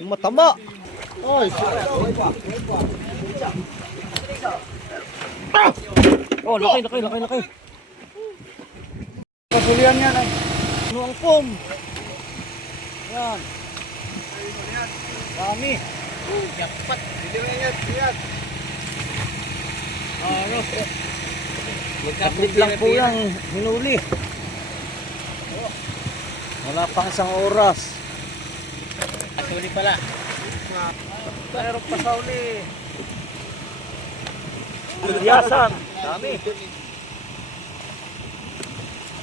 Yung mataba. Ay. Oh, laki. Pasulian yan ay. Ano ang pom? Yan. Dami. Jackpot. Ingat. Ano? Magkaklit lang po yan. Hinuli. Wala pang isang oras. Asuli pala. Mayroon pa sa uli. Yasan. Dami.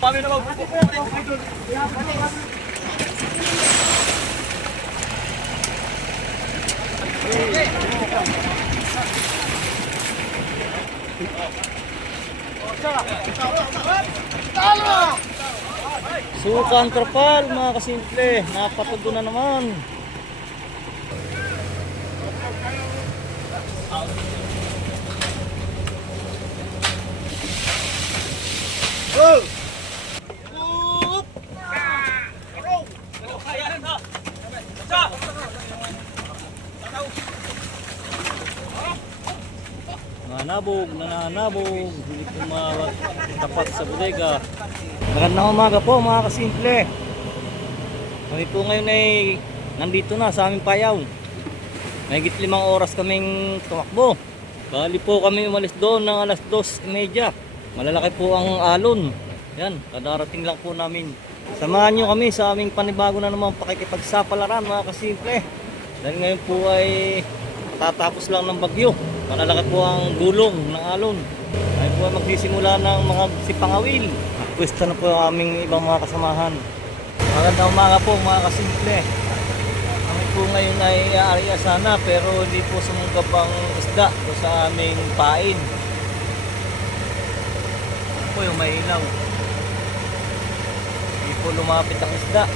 Kami na magpupunta. Sukan trapal mga kasimple. Napatudo na naman. Nananabog, hindi po tapat sa bodega. Magandang umaga po mga kasimple. Kami po ngayon ay nandito na sa aming payaw. Mahigit 5 oras kaming tumakbo. Bali po kami umalis doon ng alas 2:30. Malalaki po ang alon. Yan, kadarating lang po namin. Samahan nyo kami sa aming panibago na naman pakikipagsapalaran mga kasimple. Dahil ngayon po ay tatapos lang ng bagyo. Malalaki po ang gulong ng alon. Ay po ay magsisimula ng mga sipangawil. Pwesto na po ang aming ibang mga kasamahan. Magandang umaga po mga kasimple. Kami po ngayon ay aariya sana pero hindi po sumunggab ang isda po sa aming pain. Ito po yung may ilaw. Hindi po lumapit ang isda.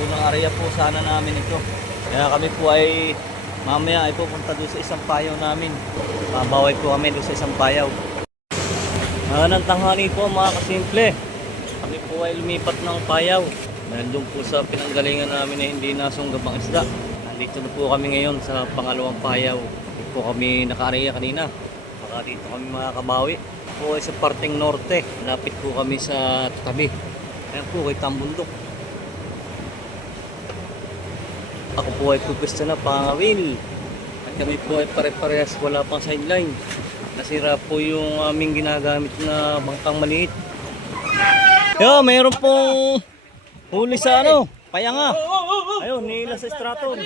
Unang area po sana namin ito. Kaya kami po ay mamaya ay pupunta doon sa isang payaw namin. Mabaway po kami doon sa isang payaw. Ng tanghali po mga kasimple. Kami po ay lumipat ng payaw. Dahil doon po sa pinanggalingan namin na hindi nasunggab ang isda. Nandito na po kami ngayon sa pangalawang payaw. Dito po kami naka-area kanina. Baka dito kami makakabawi. Po ay sa parteng norte. Lapit po kami sa tabi. Ayan po kay Tambundok. Ako po ay pupwesto na pangawil. At kami po ay pare-parehas wala pang sideline. Nasira po yung aming ginagamit na bangkang maliit. Yo, mayroon pong huli sa payanga. Ayun, nila sa straton.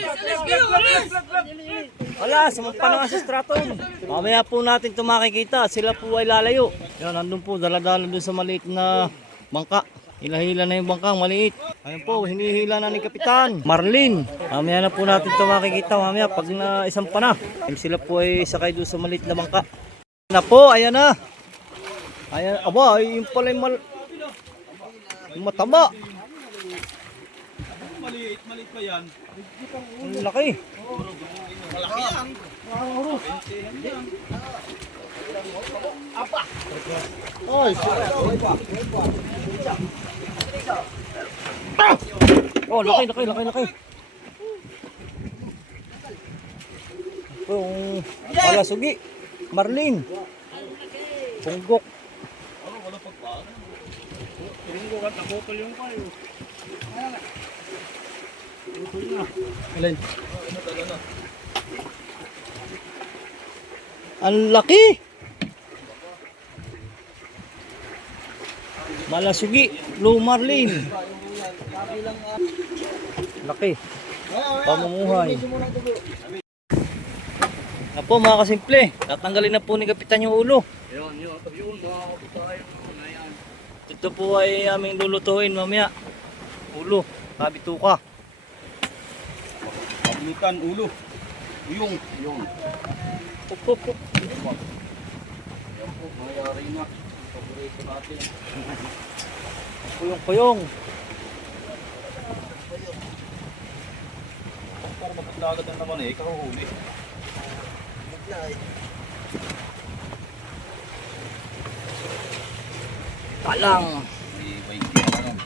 Wala, sumampa na nga sa straton. Mamaya po natin ito makikita. Sila po ay lalayo. Yan, nandun po, dala-dala dun sa maliit na bangka. Hila-hila na yung bangkang maliit. Ayun po, hinihila na ni Kapitan Marlin. Mamaya na po natin ito makikita. Mamaya pag na isang pa na. Sila po ay sakay doon sa maliit na bangka. Na po, ayan na. Ayan, aba, yung pala yung mataba. Maliit pa yan. Ang laki. Malaki yan. Oy. Oh, laki. Yung palasugi. Marlin. Punggok. Wala pagpaan. Punggok at nabotol yung kayo. Alin? Ang laki. Malasugi, Blue Marlin. Laki. Pamumuhay. Na po mga kasimple, tatanggalin na po ni Kapitan yung ulo. Yun, makakapit tayo. Ayan. Ito po ay aming lulutuin mamaya. Ulo, kabituka. Paglutan, ulo. Yung. Pop. Yan po, mayari na. Paborito natin. Kuyong. Para magdagat na naman kahuhuli. Palang. May kaya na yan.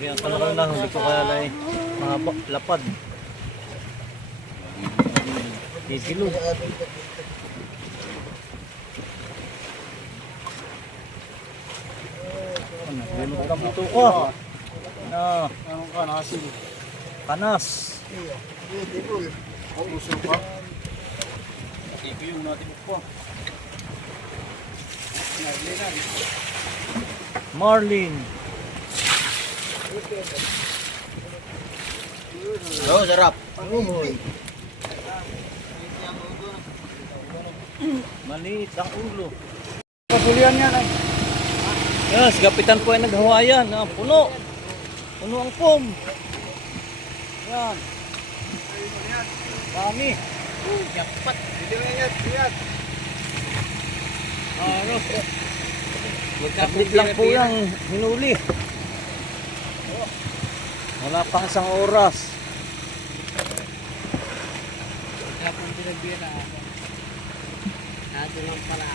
Yan talagang nahuli ko kaya lang mga lapad. Kikilo. Ano, binok ng buto ko. Na, Ano ka, nakasil. kanas. Oh, gusto pa. Ito yung natin po. Marlin. Oh, sarap. Maliit ang ulo. Pasulian yan ay. Yes, kapitan po ay naghawayan. Ah, puno. Puno ang pom. Yan. Dami. Jackpot. Magkaklit lang po yung hinuli. Wala pang isang oras. Kapag pinagbira, natin lang pala.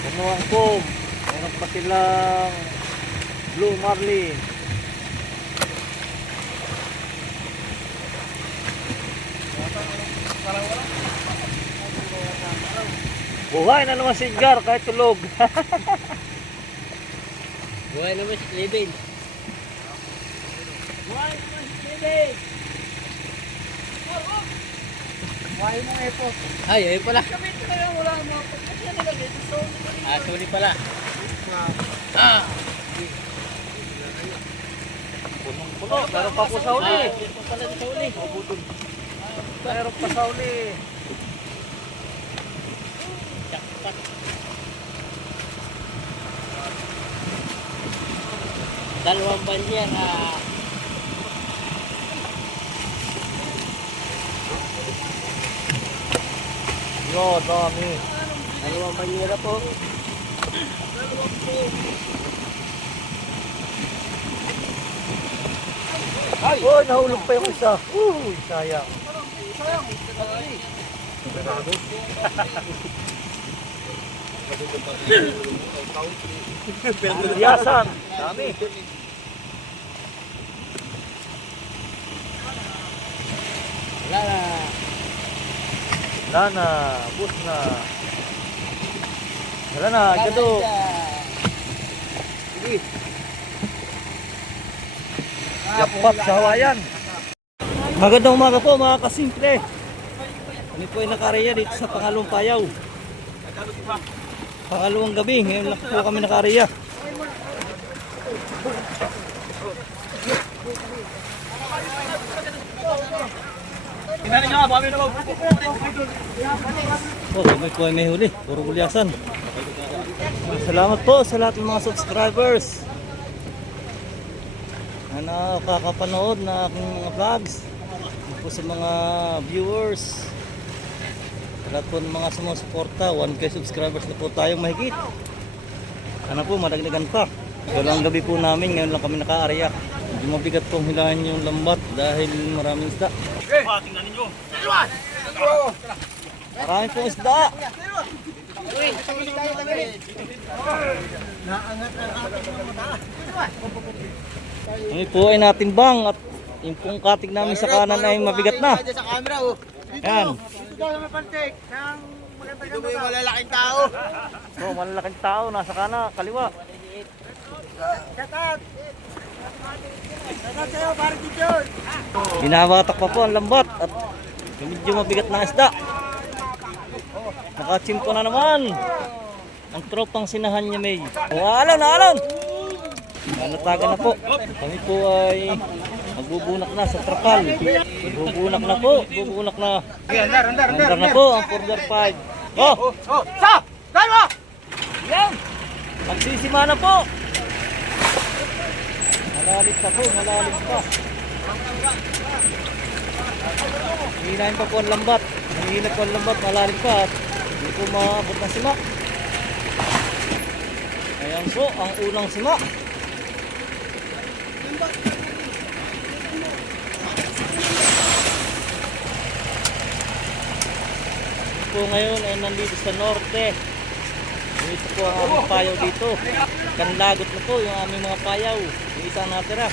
Puno ang pom. Meron pa silang blue marlin. Buhay na naman si Edgar kahit tulog. Buhay naman si Clevin. Buhay naman si Clevin. Buhay mo epos. Ay, ayun pala. Ah, suli pala. Puno, meron pa po sa uli. Ayun pa pala sa uli. Meron pa sa uli. Jackpot. Dalawang banyer. Yo, dami. Dalawang banyera po. Ay! Oh, nahulog pa yung isa. Uy, sayang. Yasan. Dami. Wala na. Wala na. Bus na. Wala na. Gado. Sige. Jackpot sa Hawayan. Magandang umaga po mga kasimple. Kami po ay nakareya dito sa Pangalawang Payaw. Pangalawang gabi. Ngayon lang po kami nakareya. Tingnan nyo, babi na Oh, kami po ay may huli. Puro gulyasan. Salamat po sa lahat ng mga subscribers na nakakapanood na aking mga vlogs. Po sa mga viewers, sa lahat po ng mga sumusuporta. 1K subscribers na po tayong mahigit. Sana po madagdagan pa. Wala ang gabi po namin, ngayon lang kami naka-area. Medyo mabigat pong hilahin yung lambat dahil maraming isda. Tingnan ninyo. Maraming pong isda. Kami po ay natimbang at yung pong katig namin sa kanan ay mabigat na. Sa camera oh. Yan. Dito daw sa mapantik. Ang maganda Ito mo yung malalaking tao. So, malalaking tao nasa kanan, kaliwa. Katat. Katat sa'yo, pare Tijon. Binabatak pa po ang lambat at medyo mabigat na isda. Nakachimpo na naman ang tropang sinahan niya may. Alon, alon! Natagan na po. Kami po ay magbubunak na sa trapal. Magbubunak na po. Bubunak na. Andar na po ang Border 5. Oh! Sa! Dahil mo! Yan! Magsisima na po. Malalim pa po, malalim pa. Hihinahin pa po ang lambat. Hihina po ang lambat, malalim pa at hindi po maabot ng sima. Ayan po ang unang sima. po ngayon ay nandito sa norte. Ito po ang aming payaw dito. Kanlagot na po yung aming mga payaw. Yung isang natira.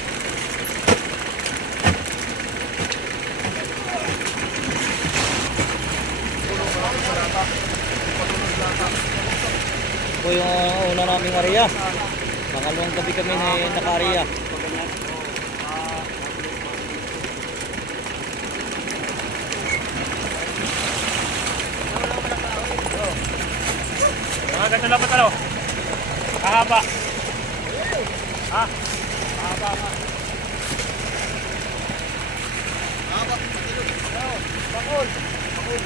Ito po yung una naming area. Pangalawang gabi kami na naka-area. Ganito lang ba kahaba? Ha? Kahaba nga. Kahaba, patilog. Bakol. Bakol.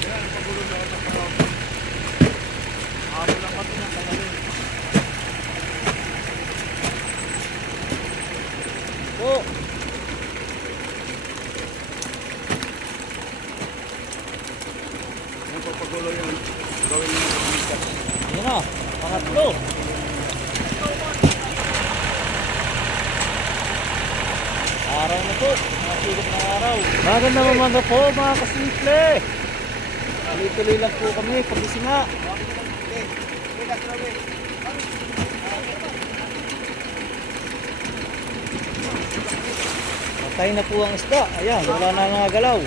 Yan, pagulong na ito. Kahaba lang pati ng tagalin. Po. Yung papagulo yun, gawin mo yung pagmitas. Yun na, pangatlo. Araw na po, masigot ng araw. Magandang umaga po mga kasimple. Tuloy-tuloy lang po kami, pagising nga. Patay na po ang isda. Ayan, wala na nagalaw.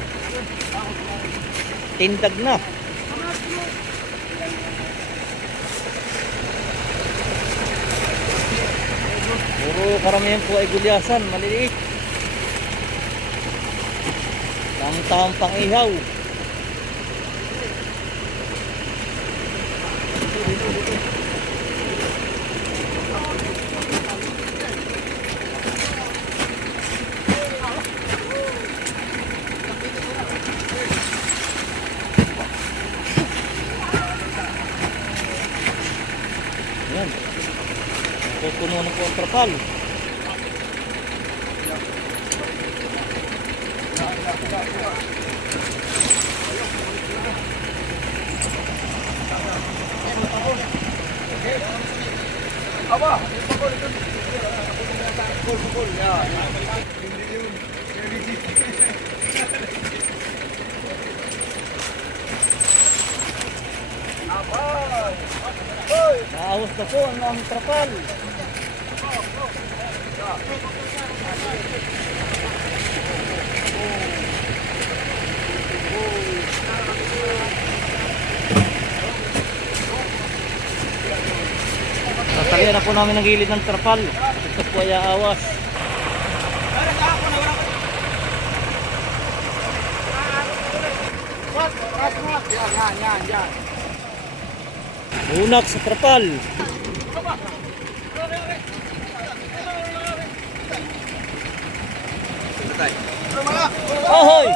Tindag na. Puro karamihan po ay gulyasan, maliliit. Tamang pang-ihaw. Ayan. Pupuno na po ang trapal. Aba! Bakol ito. Bakol. Yan. Hindi yun. Abay! Naawas na po ang aming trapal. Tatalian na po namin ang gilid ng trapal. Ito po ay aawas. Yan. Unak sa trapal. Ahoy!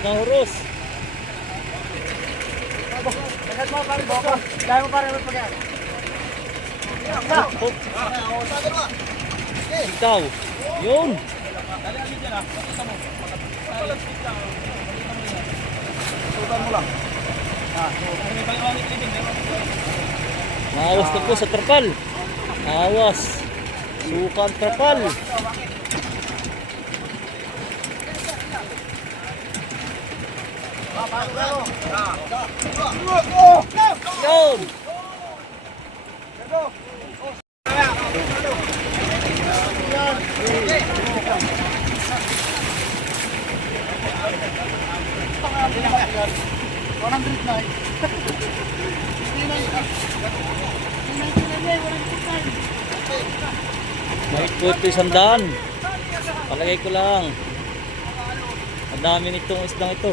Nahuros. Agad mo pare boko. Dahil mo pare magpagyan. Oh. Ikaw. Yun. Sutan mo lang. Naawas na po sa trapal. Naawas. Suka ang trapal. Yun. Mahit po ito 100. Palagay ko lang. Ang dami nitong isdang ito.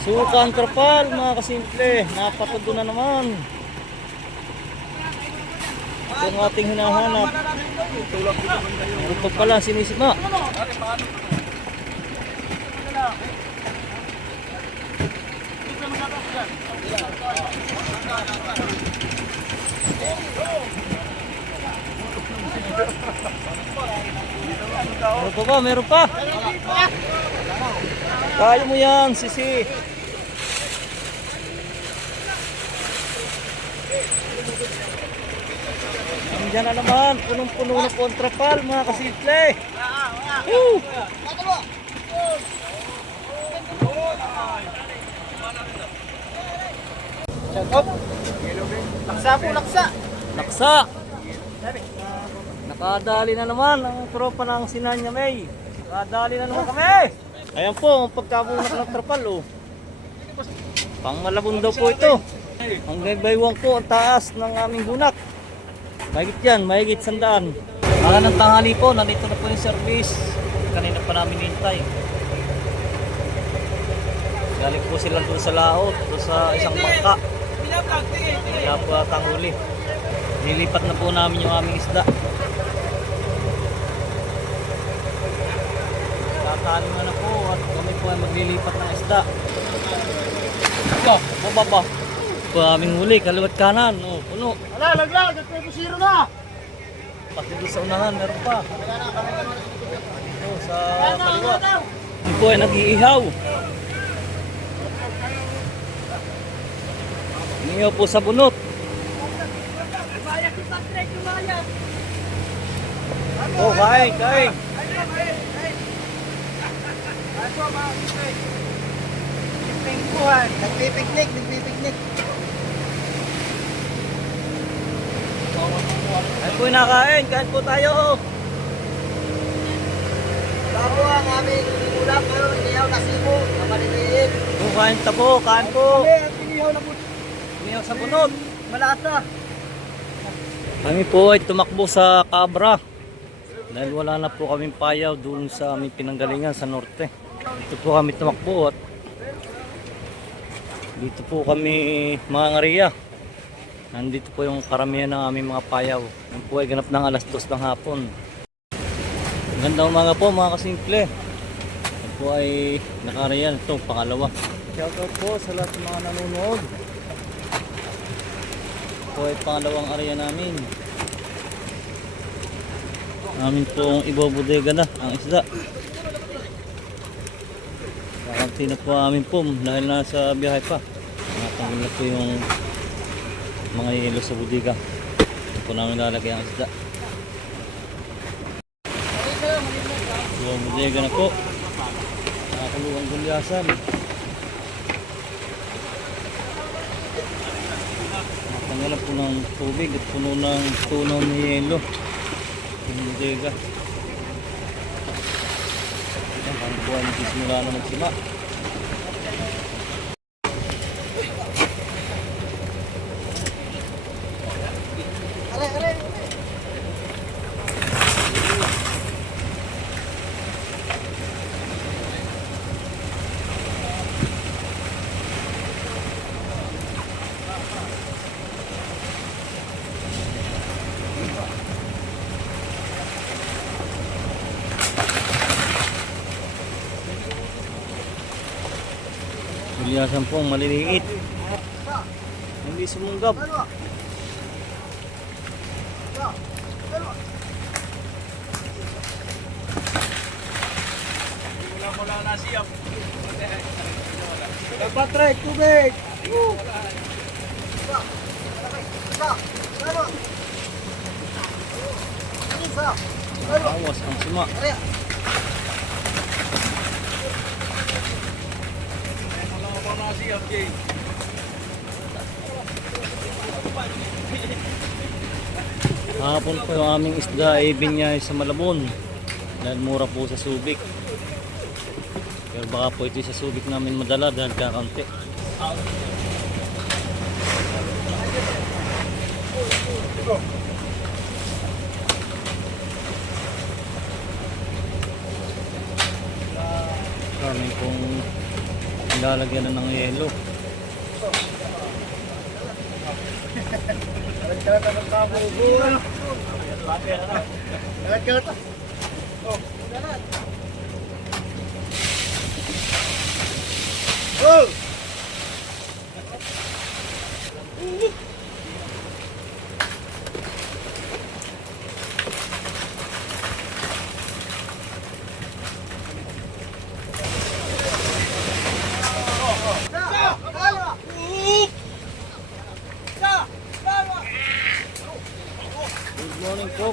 Suka ang trapal mga kasimple. Napatudo na naman. Ito ang ating hinahanap. Meron pa pala sinisima. Meron pa ba? Meron pa? Kaya mo yan, sisi. Nandiyan na naman, punong-puno na kontrapal mga kasimple. Woo! Laksa po, laksa. Laksa! Nakadali na naman ang tropa ng Sinanya May. Nakadali na naman kami. Ayan po, ang pagkabunak ng trapal oh. Pang malabon daw po ito. Ang gaybaywang po ang taas ng aming bunak. Mahigit yan, mahigit 100. Mga ng tanghali po, nandito na po yung service. Kanina pa namin hintay. Galing po sila doon sa laot, doon sa isang bangka. Kaya po at ang huli. Nilipat na po namin yung aming isda. Tatalo na po at kami po ay maglilipat ng isda. Baba. Po aming huli, kaliwat kanan. Oh, puno. Ala, laglag. Nagpapusiro na. Pati doon sa unahan, meron pa. Dito sa kaliwa. Hindi po ay nag-iihaw. Inihaw po sa bunot. Oh, kain. Nagpipiknik. Kain po nakain, kain po tayo. Bago ang aming ulam ngayon, inihaw na sibo, na maliliit. Oh, kain po. At inihaw na po. Inihaw sa bunot. Malasa. Kami po ay tumakbo sa Cabra. Dahil wala na po kaming payaw doon sa aming pinanggalingan sa norte. Dito po kami tumakbo at dito po kami mga ngariya. Nandito po yung karamihan ng aming mga payaw. Yan po ay ganap ng alas 2 ng hapon. Ganda umaga po mga kasimple. Yan po ay nakariyan. Ito pangalawa. Shoutout po sa lahat ng mga nanonood. Ito po ay pangalawang area namin. Amin pong ibobodega na ang isda. Kakanti na po amin po dahil nasa biyahe pa. Nakatanggal na po yung mga yelo sa bodega. Ito po namin lalagay ang isda. Ibobodega na po. Nakakaluwang gulyasan. Nakatanggal na po ng tubig at puno ng tunaw ng yelo. Yung bodega. Ang buwan simula na magsima. Gulyasan po maliliit. Hindi sumunggab. Wala na siya. Dapat try, tubig. Awas ang sima. Wala na siya. Hapon po yung aming isda ay binyay sa Malabon. Dahil mura po sa Subic. Pero baka po ito sa Subic namin madala dahil kakaunti. Kami pong lalagyan na ng yelo.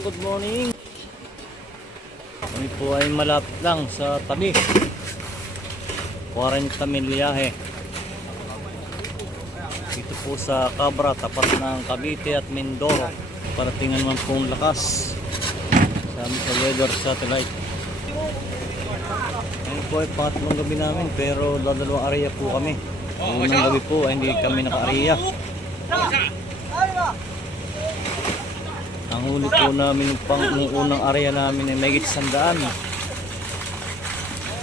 good morning. Kami po ay malapit lang sa tabi. 40 milyahe. Dito po sa Cabra, tapat ng Cavite at Mindoro. Paratingan naman pong lakas sa aming sa weather satellite. Ngayon po ay pangatlong gabi namin, pero dalawang area po kami. Unang gabi po ay hindi kami naka-area. Ang huli po namin yung unang area namin ay may 100.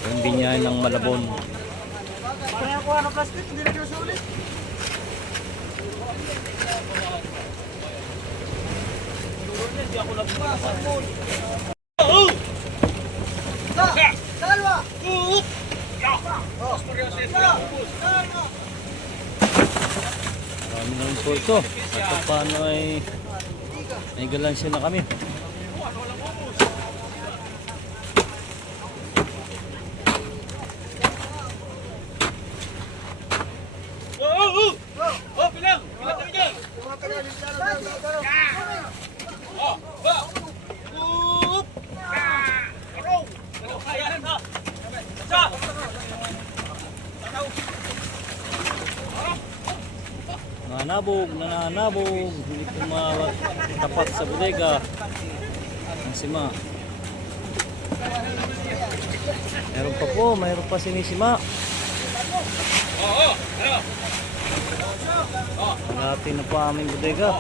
Yung binyahan ng Malabon. Kaya kuha ng plastic, hindi na siya sulit. Dalawa! Kami naman po ito. At paano ay may galansya na kami. Nananabog, hindi po tapat sa bodega ang sima. Mayroon pa sinisima. Natin na po aming bodega.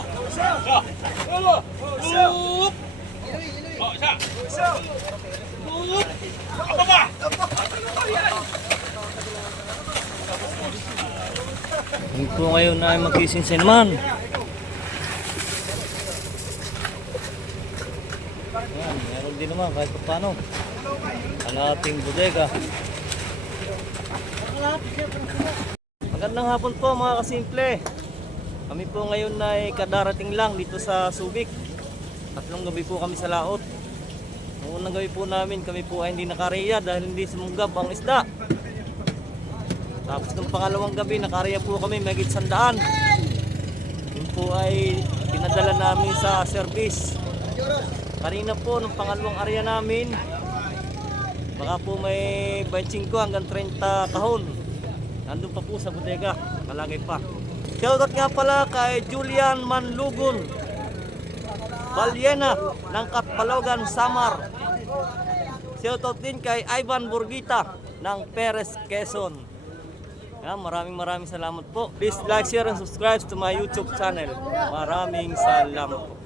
Kung po ngayon ay magsisinsin naman. Ayan, meron din naman kahit paano. Ang ating bodega. Magandang hapon po mga kasimple. Kami po ngayon ay kadarating lang dito sa Subic. Tatlong gabi po kami sa laot. Noong unang gabi po namin, kami po ay hindi nakareya dahil hindi sumunggab ang isda. Tapos ng pangalawang gabi, nakareya po kami may 100. Yun po ay pinadala namin sa service. Kanina po, ng pangalawang area namin, baka po may 25 hanggang 30 kahon. Nandun pa po sa bodega, malagay pa. Shoutout nga pala kay Julian Manlugon Balyena ng Katbalogan, Samar. Shoutout din kay Ivan Burgita ng Perez, Quezon. Maraming salamat po. Please like, share, and subscribe to my YouTube channel. Maraming salamat po.